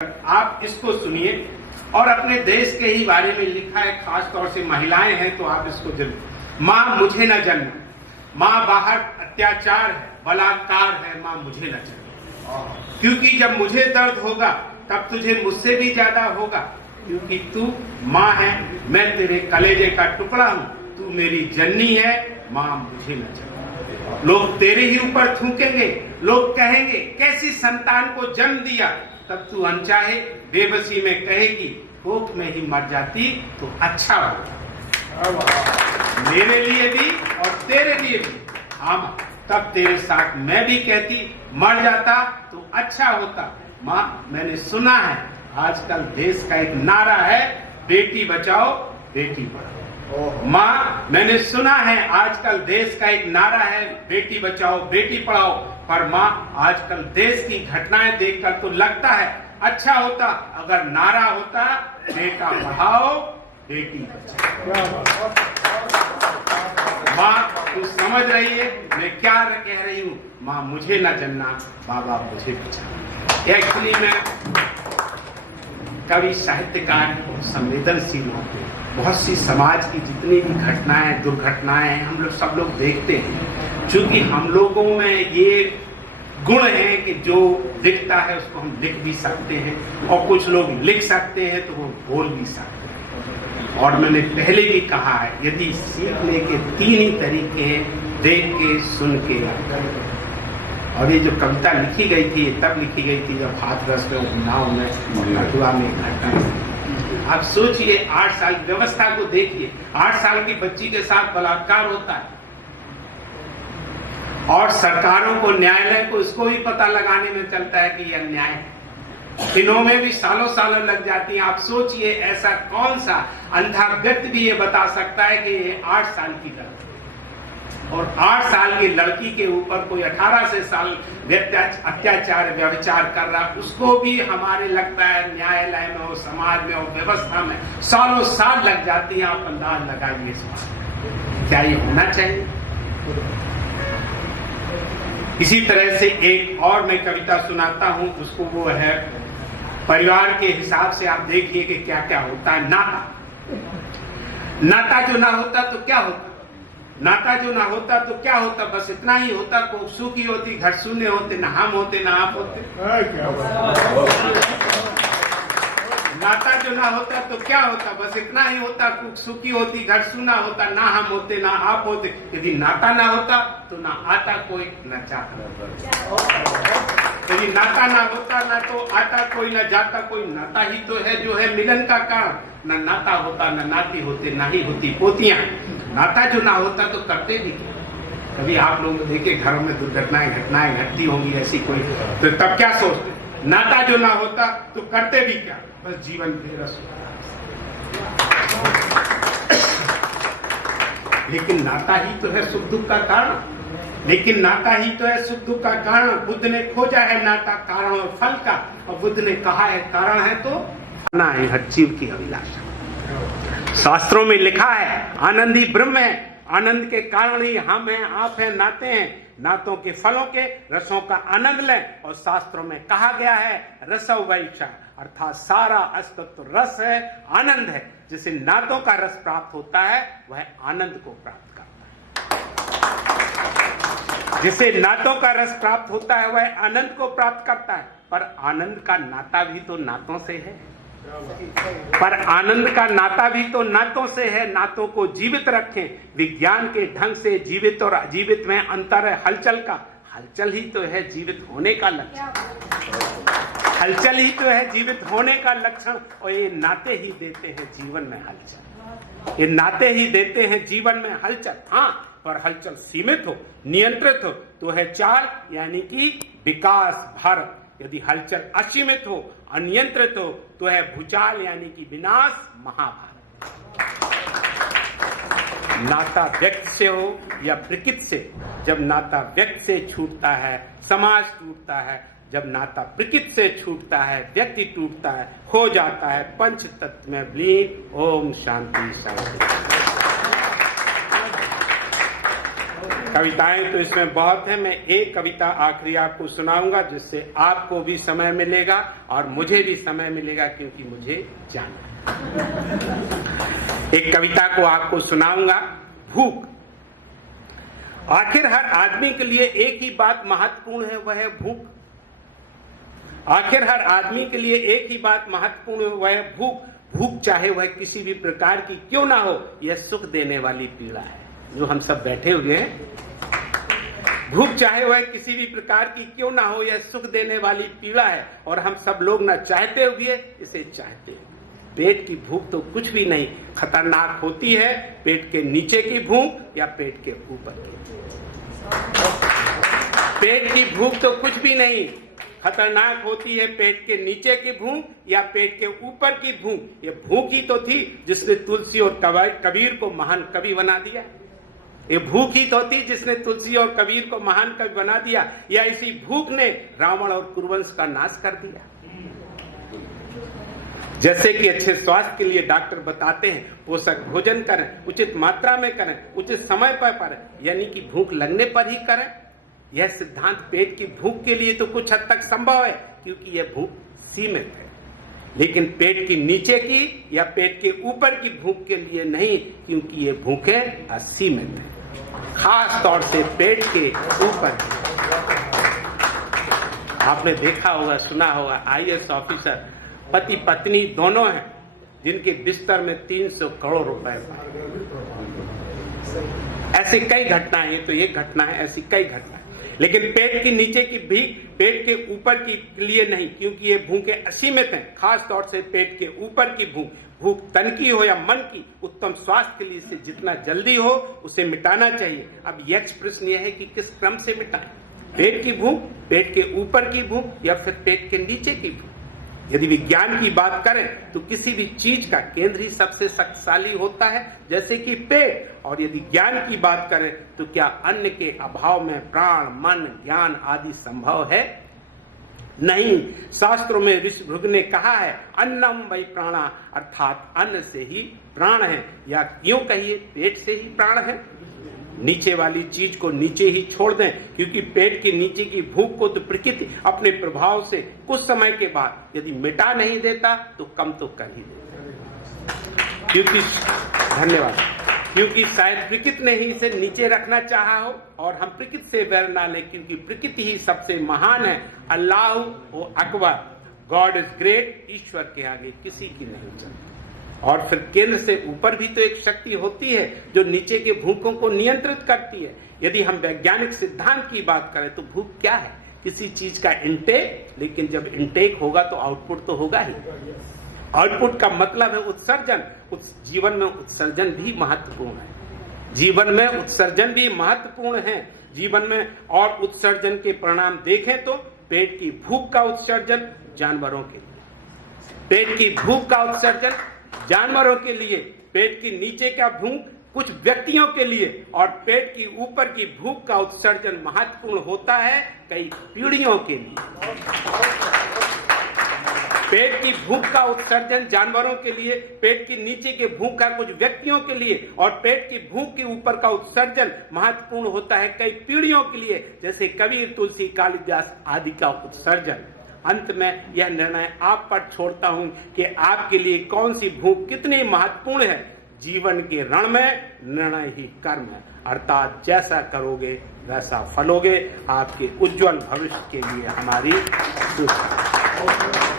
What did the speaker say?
आप इसको सुनिए और अपने देश के ही बारे में लिखा है, खास तौर से महिलाएं हैं तो आप इसको जरूर। माँ मुझे न जन्म, माँ बाहर अत्याचार है, बलात्कार है, माँ मुझे न जन्म, क्योंकि जब मुझे दर्द होगा तब तुझे मुझसे भी ज्यादा होगा, क्योंकि तू माँ है, मैं तेरे कलेजे का टुकड़ा हूँ, तू मेरी जननी है, माँ मुझे न जन्म। लोग तेरे ही ऊपर थूकेंगे, लोग कहेंगे कैसी संतान को जन्म दिया, तब तू अनचाहे बेबसी में कहेगी कोख में ही मर जाती तो अच्छा होता, मेरे लिए भी और तेरे लिए भी। हाँ, तब तेरे साथ मैं भी कहती मर जाता तो अच्छा होता। माँ मैंने सुना है आजकल देश का एक नारा है, बेटी बचाओ बेटी पढ़ाओ। माँ मैंने सुना है आजकल देश का एक नारा है, बेटी बचाओ बेटी पढ़ाओ, पर माँ आजकल देश की घटनाएं देखकर तो लगता है अच्छा होता अगर नारा होता बेटा पढ़ाओ बेटी बचाओ। माँ तू समझ रही है मैं क्या कह रही हूँ? माँ मुझे न जन्ना, बाबा मुझे बचाओ। एक्चुअली मैं कवि साहित्यकार संवेदनशील होते हैं, बहुत सी समाज की जितनी भी घटनाएं दुर्घटनाएं हैं हम लोग सब लोग देखते हैं। चूंकि हम लोगों में ये गुण है कि जो दिखता है उसको हम लिख भी सकते हैं और कुछ लोग लिख सकते हैं तो वो बोल भी सकते हैं। और मैंने पहले भी कहा है यदि सीखने के 3 ही तरीके हैं, देख के, सुन के, और ये जो कविता लिखी गई थी तब लिखी गई थी जब हाथरस में नाव में कठुआ में घटना। आप सोचिए 8 साल व्यवस्था को देखिए, 8 साल की बच्ची के साथ बलात्कार होता है और सरकारों को, न्यायालय को इसको भी पता लगाने में चलता है कि यह अन्याय है। दिनों में भी सालों सालों लग जाती हैं। आप सोचिए ऐसा कौन सा अंधा व्यक्ति भी ये बता सकता है कि ये 8 साल की गलती, और 8 साल की लड़की के ऊपर कोई 18 से साल अत्याचार व्यभिचार कर रहा, उसको भी हमारे लगता है न्यायालय में और समाज में और व्यवस्था में सालों साल लग जाती है। आप अंदाज लगाइए समाज क्या ये होना चाहिए? इसी तरह से एक और मैं कविता सुनाता हूं, उसको वो है परिवार के हिसाब से आप देखिए कि क्या क्या होता है। नाता जो ना होता तो क्या होता, नाता जो ना होता तो क्या होता, बस इतना ही होता, कोख सूखी होती, घर शून्य होते, ना हम होते ना आप होते। नाता जो ना होता तो क्या होता, बस इतना ही होता, कुछ सुखी होती, घर सुना होता, ना हम होते ना आप होते। यदि नाता ना होता तो ना आता कोई न जाता, यदि नाता ना होता ना तो आता कोई न जाता कोई। नाता ही तो है जो है मिलन का कारण, न नाता होता न नाती होते, ना ही होती पोतियां। नाता जो ना होता तो करते भी क्या? कभी आप लोग देखे घरों में दुर्घटनाएं घटनाएं घटती होंगी ऐसी कोई, तो तब क्या सोचते? नाता जो ना होता तो करते भी क्या? बस जीवन बेरस होता। लेकिन नाता ही तो है सुख दुख का कारण, लेकिन नाता ही तो है सुख दुख का कारण। बुद्ध ने खोजा है नाता कारण और फल का, और बुद्ध ने कहा है कारण है तो ना है हर जीव की अभिलाषा। शास्त्रों में लिखा है आनंद ही ब्रह्म है, आनंद के कारण ही हम हैं, आप हैं, नाते हैं, नातों के फलों के रसों का आनंद लें। और शास्त्रों में कहा गया है रसो वैक्षा, अर्थात सारा अस्तित्व रस है, आनंद है। जिसे नातों का रस प्राप्त होता है वह आनंद को प्राप्त करता है, जिसे नातों का रस प्राप्त होता है वह आनंद को प्राप्त करता है। पर आनंद का नाता भी तो नातों से है, पर आनंद का नाता भी तो नातों से है। नातों को जीवित रखें, विज्ञान के ढंग से जीवित और अजीवित में अंतर है हलचल का। हलचल ही तो है जीवित होने का लक्षण, हलचल ही तो है जीवित होने का लक्षण। और ये नाते ही देते हैं जीवन में हलचल, ये नाते ही देते हैं जीवन में हलचल। हाँ, पर हलचल सीमित हो, नियंत्रित हो तो है 4, यानी कि विकास भारत। यदि हलचल असीमित हो, अनियंत्रित हो तो है भूचाल, यानी कि विनाश महाभारत। नाता व्यक्ति से हो या प्रकृति से, जब नाता व्यक्ति से छूटता है समाज टूटता है, जब नाता प्रकृति से छूटता है व्यक्ति टूटता है, हो जाता है पंच तत्व में विलीन। ओम शांति शांति। कविताएं तो इसमें बहुत है। मैं एक कविता आखिरी आपको सुनाऊंगा जिससे आपको भी समय मिलेगा और मुझे भी समय मिलेगा, क्योंकि मुझे जाना है। एक कविता को आपको सुनाऊंगा, भूख। आखिर हर आदमी के लिए एक ही बात महत्वपूर्ण है, वह है भूख। आखिर हर आदमी के लिए एक ही बात महत्वपूर्ण है, वह है भूख। भूख चाहे वह किसी भी प्रकार की क्यों ना हो, यह सुख देने वाली पीड़ा है जो हम सब बैठे हुए हैं। भूख चाहे वह किसी भी प्रकार की क्यों ना हो, यह सुख देने वाली पीड़ा है, और हम सब लोग ना चाहते हुए इसे चाहते हैं। पेट की भूख तो कुछ भी नहीं खतरनाक होती है, पेट के नीचे की भूख या पेट के ऊपर की। पेट की भूख तो कुछ भी नहीं खतरनाक होती है, पेट के नीचे की भूख या पेट के ऊपर की भूख। ये भूख ही तो थी जिसने तुलसी और कबीर को महान कवि बना दिया। ये भूख ही तो थी जिसने तुलसी और कबीर को महान कवि बना दिया, या इसी भूख ने रावण और कुरुवंश का नाश कर दिया। जैसे कि अच्छे स्वास्थ्य के लिए डॉक्टर बताते हैं पोषक भोजन करें, उचित मात्रा में करें, उचित समय पर करें, यानी कि भूख लगने पर ही करें। यह सिद्धांत पेट की भूख के लिए तो कुछ हद तक संभव है, क्योंकि यह भूख सीमित है, लेकिन पेट की नीचे की या पेट के ऊपर की भूख के लिए नहीं, क्योंकि ये भूखें असीमित है, खास तौर से पेट के ऊपर। आपने देखा होगा, सुना होगा, IAS ऑफिसर पति पत्नी दोनों हैं जिनके बिस्तर में 300 करोड़ रुपए पाए। ऐसी कई घटनाएं, ये तो एक घटना है, ऐसी कई घटनाएं। लेकिन पेट की नीचे की भूख पेट के ऊपर की लिए नहीं, क्योंकि ये भूखें असीमित हैं, खास तौर से पेट के ऊपर की भूख। भूख तन की हो या मन की, उत्तम स्वास्थ्य के लिए इसे जितना जल्दी हो उसे मिटाना चाहिए। अब यह प्रश्न यह है कि किस क्रम से मिटाएं, पेट की भूख, पेट के ऊपर की भूख, या फिर पेट के नीचे की भूख। यदि विज्ञान की बात करें तो किसी भी चीज का केंद्र ही सबसे शक्तिशाली होता है, जैसे कि पेट। और यदि ज्ञान की बात करें तो क्या अन्न के अभाव में प्राण, मन, ज्ञान आदि संभव है? नहीं। शास्त्रों में ऋषिभृग ने कहा है, अन्नम वै प्राणा, अर्थात अन्न से ही प्राण है, या यूं कहिए पेट से ही प्राण है। नीचे वाली चीज को नीचे ही छोड़ दें, क्योंकि पेट के नीचे की भूख को तो प्रकृति अपने प्रभाव से कुछ समय के बाद यदि मिटा नहीं देता तो कम तो कर ही देता। क्योंकि धन्यवाद, क्योंकि शायद प्रकृति ने ही इसे नीचे रखना चाहा हो, और हम प्रकृति से वैर ना लें, क्योंकि प्रकृति ही सबसे महान है। अल्लाह अकबर, गॉड इज ग्रेट, ईश्वर के आगे किसी की नहीं चलती। और फिर केंद्र से ऊपर भी तो एक शक्ति होती है जो नीचे के भूखों को नियंत्रित करती है। यदि हम वैज्ञानिक सिद्धांत की बात करें तो भूख क्या है? किसी चीज का इंटेक, लेकिन जब इंटेक होगा तो आउटपुट तो होगा ही। आउटपुट का मतलब है उत्सर्जन। जीवन में उत्सर्जन भी महत्वपूर्ण है, जीवन में उत्सर्जन भी महत्वपूर्ण है जीवन में। और उत्सर्जन के परिणाम देखें तो पेट की भूख का उत्सर्जन जानवरों के लिए, पेट की भूख का उत्सर्जन जानवरों के लिए, पेट की नीचे का भूख कुछ व्यक्तियों के लिए, और पेट की ऊपर की भूख का उत्सर्जन महत्वपूर्ण होता है कई पीढ़ियों के लिए। पेट की भूख का उत्सर्जन जानवरों के लिए, पेट की नीचे के भूख का कुछ व्यक्तियों के लिए, और पेट की भूख के ऊपर का उत्सर्जन महत्वपूर्ण होता है कई पीढ़ियों के लिए, जैसे कबीर, तुलसी, कालिदास आदि का उत्सर्जन। अंत में यह निर्णय आप पर छोड़ता हूं कि आपके लिए कौन सी भूख कितनी महत्वपूर्ण है। जीवन के रण में निर्णय ही कर्म है, अर्थात जैसा करोगे वैसा फलोगे। आपके उज्जवल भविष्य के लिए हमारी शुभकामनाएं।